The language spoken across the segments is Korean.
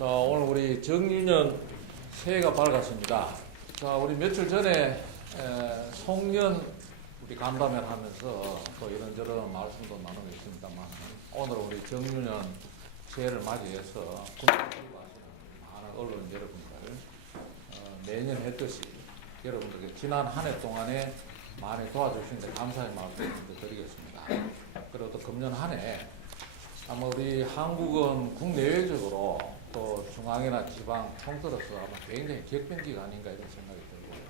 자, 오늘 우리 정유년 새해가 밝았습니다. 자, 우리 며칠 전에 에, 송년 우리 간담회를 하면서 또 이런저런 말씀도 나누고 있습니다만 오늘 우리 정유년 새해를 맞이해서 많은 언론 여러분들 어, 매년 했듯이 여러분들께 지난 한 해 동안에 많이 도와주시는데 감사의 말씀을 드리겠습니다. 그리고 또 금년 한 해 아마 우리 한국은 국내외적으로 또 중앙이나 지방 통틀어서 아마 굉장히 격변기가 아닌가 이런 생각이 들고요.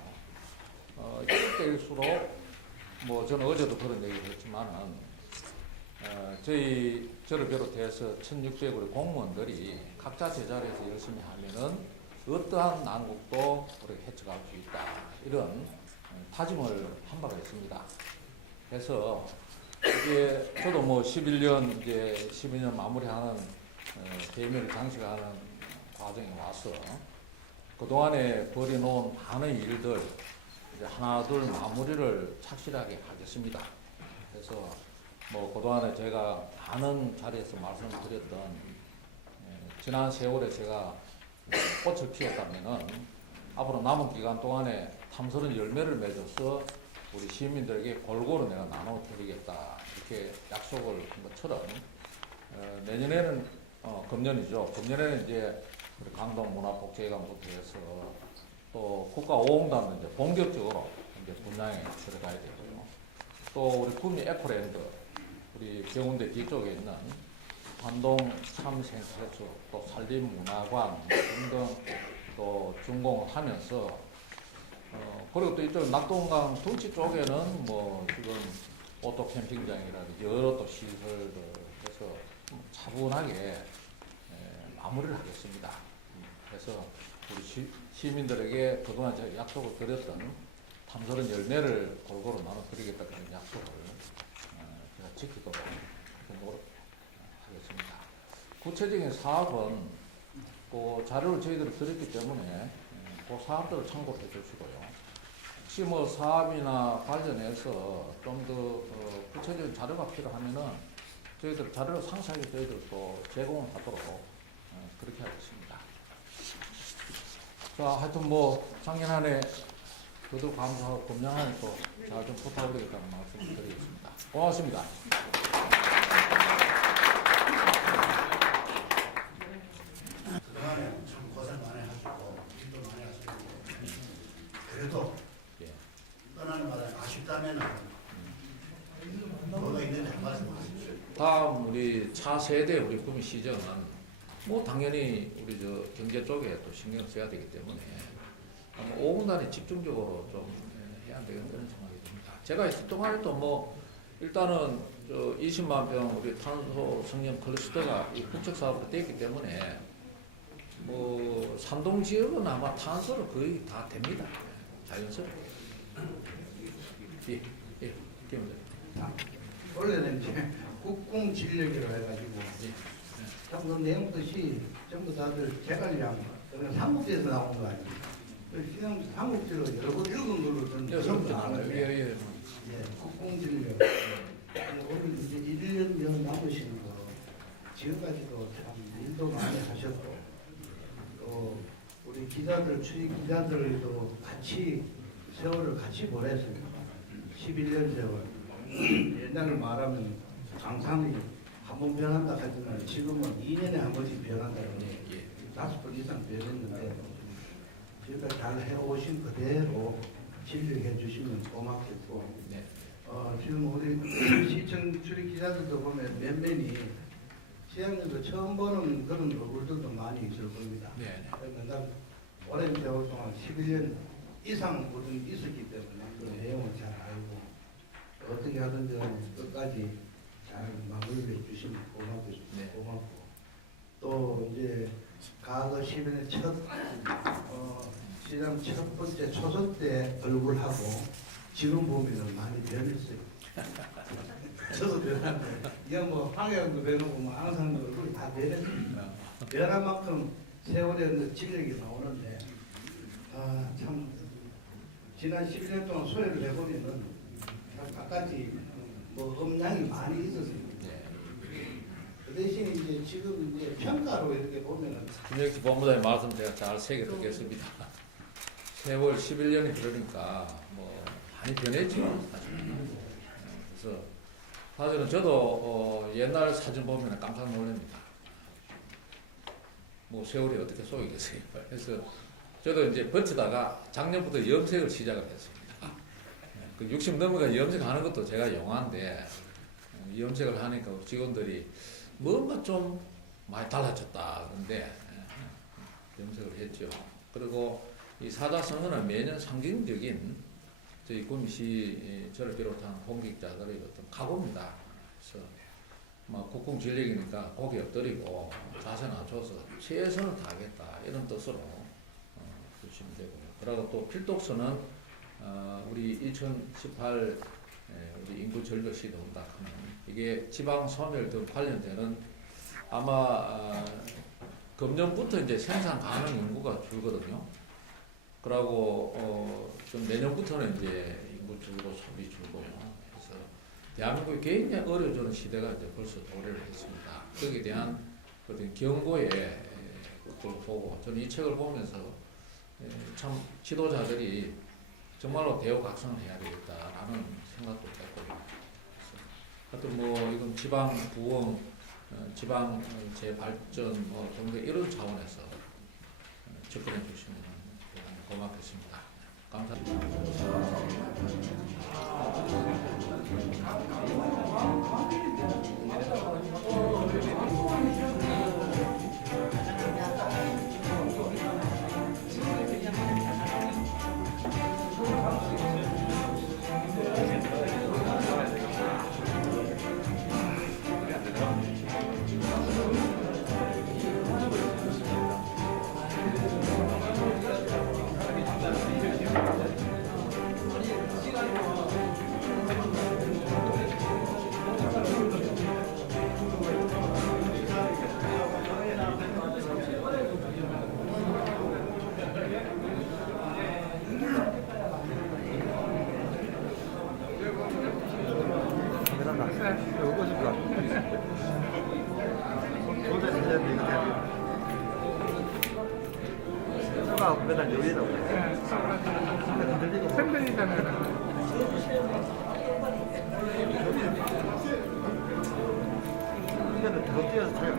어, 이럴 때일수록 뭐 저는 어제도 그런 얘기를 했지만은 어, 저희 저를 비롯해서 1,600우리 공무원들이 각자 제자리에서 열심히 하면은 어떠한 난국도 우리가 헤쳐갈 수 있다 이런 어, 다짐을 한 바가 있습니다. 그래서 이게 저도 뭐 11년 이제 12년 마무리하는 어, 대미를 장식하는 과정에 와서 그 동안에 벌여놓은 많은 일들 이제 하나둘 마무리를 착실하게 하겠습니다. 그래서 뭐 그동안에 제가 많은 자리에서 말씀을 드렸던 예, 지난 세월에 제가 꽃을 피웠다면은 앞으로 남은 기간 동안에 탐스런 열매를 맺어서 우리 시민들에게 골고루 내가 나눠 드리겠다 이렇게 약속을 한 것처럼 어, 내년에는 어, 금년이죠. 금년에는 이제 우리 강동 문화복지회관부터 해서 또 국가오공단도 이제 본격적으로 이제 분양에 들어가야 되고요. 또 우리 구미 에코랜드 우리 경운대 뒤쪽에 있는 한동 참생태수 또 산림문화관 등등 또 준공을 하면서 어, 그리고 또 이쪽 낙동강 둥치 쪽에는 뭐 지금 오토 캠핑장이라든지 여러 또 시설들 해서 좀 차분하게 에, 마무리를 하겠습니다. 음, 그래서 우리 시, 시민들에게 그동안 제가 약속을 드렸던 탐스런 열매를 골고루 나눠드리겠다 그런 약속을 어, 제가 지키도록 그렇게 노력하겠습니다. 구체적인 사업은 그 자료를 저희들이 드렸기 때문에 예, 그 사업들을 참고해 주시고요. 혹시 뭐 사업이나 관련해서 좀더 어, 구체적인 자료가 필요하면은 저희들 자료를 상세하게 저희들 또 제공을 하도록 어, 그렇게 하겠습니다. 자, 하여튼 뭐 작년 한해 저도 감사하고 금년 한해 또잘 좀 부탁드리겠다는 말씀을 드리겠습니다. 고맙습니다. 그동안에 참 고생 많이 하셨고 일도 많이 하셨고 그래도 예. 떠나는 마다 아쉽다면 은 뭐가 있는지 한 말씀 하십시오. 다음 우리 차세대 우리 구미 시정은 뭐 당연히 우리 저 경제 쪽에 또 신경 써야 되기 때문에 아마 5분단이 집중적으로 좀 예, 해야 그런 생각이 듭니다. 제가 있을 동안에도 뭐 일단은 저 20만 평 우리 탄소 성형 클러스터가 이 국책 사업으로 되기 때문에 뭐 산동 지역은 아마 탄소를 거의 다 됩니다. 자연스럽게. 예, 예, 김입니다. 원래는 이제 국궁 진력이라 해가지고. 전부 내용듯이 전부 다들 제갈량 그런 삼국지에서 나온 거 아니에요. 그냥 삼국지로 여러 번 읽은 걸로 저는 예, 전부 예, 아는데 예, 예. 예, 국궁 진력. 오늘 이제 1년 여 남으시는 거 지금까지도 참 일도 많이 하셨고 또 우리 기자들 출입 기자들도 같이 세월을 같이 보냈습니다. 11년 세월. 옛날을 말하면 강산이 한 번 변한다 하지만 지금은 2년에 한 번씩 변한다는 예, 예. 다섯 번 이상 변했는데 지금까지 잘 해오신 그대로 진료해 주시면 고맙겠고 네. 어, 지금 우리 시청 출입 기자들도 보면 몇몇이 시장님도 처음 보는 그런 얼굴들도 많이 있을 겁니다. 네. 맨날 오랜 세월 동안 11년 이상 모든 있었기 때문에 그 내용을 잘 알고 어떻게 하든지 끝까지 주시면 고맙겠습니다. 네. 고맙고 또 이제 과거 10년의 첫 어, 시장 첫 번째 초선 때 얼굴하고 지금 보면은 많이 변했어요. 저도 변했는데 이게 뭐 황해도 변하고 뭐 항상 얼굴이 다 변했습니다. 변한 만큼 세월의 진력이 나오는데 아, 참 지난 11년 동안 소리를 해보면은 참 갖가지 뭐 음량이 많이 이제 지금 이제 평가로 이렇게 보면은 김영기 본부장님 말씀 제가 잘 새겨 듣겠습니다. 세월 11년이 흐르니까 뭐 많이 변했죠. 그래서 사실은 저도 어, 옛날 사진 보면 깜짝 놀랍니다. 뭐 세월이 어떻게 속이겠어요. 그래서 저도 이제 버티다가 작년부터 염색을 시작을 했습니다. 그 60 넘어가 염색하는 것도 제가 용한데 어, 염색을 하니까 직원들이 뭔가 좀 많이 달라졌다. 근데 염색을 했죠. 그리고 이 사자성어는 매년 상징적인 저희 구미시 저를 비롯한 공직자들의 어떤 각오입니다. 그래서 뭐 국궁 진력이니까 고개 엎드리고 자세 낮춰서 최선을 다하겠다 이런 뜻으로 어, 주시면 되고요. 그리고 또 필독서는 어, 우리 2018 에, 우리 인구 절벽 시대 온다 이게 지방 소멸 등 관련되는 아마 어, 금년부터 이제 생산 가능 인구가 줄거든요. 그러고 어, 좀 내년부터는 이제 인구 줄고 소비 줄고요. 그래서 대한민국이 굉장히 어려워지는 시대가 이제 벌써 도래를 했습니다. 거기에 대한 어떤 경고에 에, 그걸 보고 저는 이 책을 보면서 에, 참 지도자들이 정말로 대우각성을 해야 되겠다라는 생각도. 그래서 하여튼 뭐 이건 지방 부흥, 어, 지방 어, 재발전 뭐 정도 이런 차원에서 어, 접근해 주시면 고맙겠습니다. 감사합니다. 샌들이잖아요. 이거는 더 뛰어서 차요.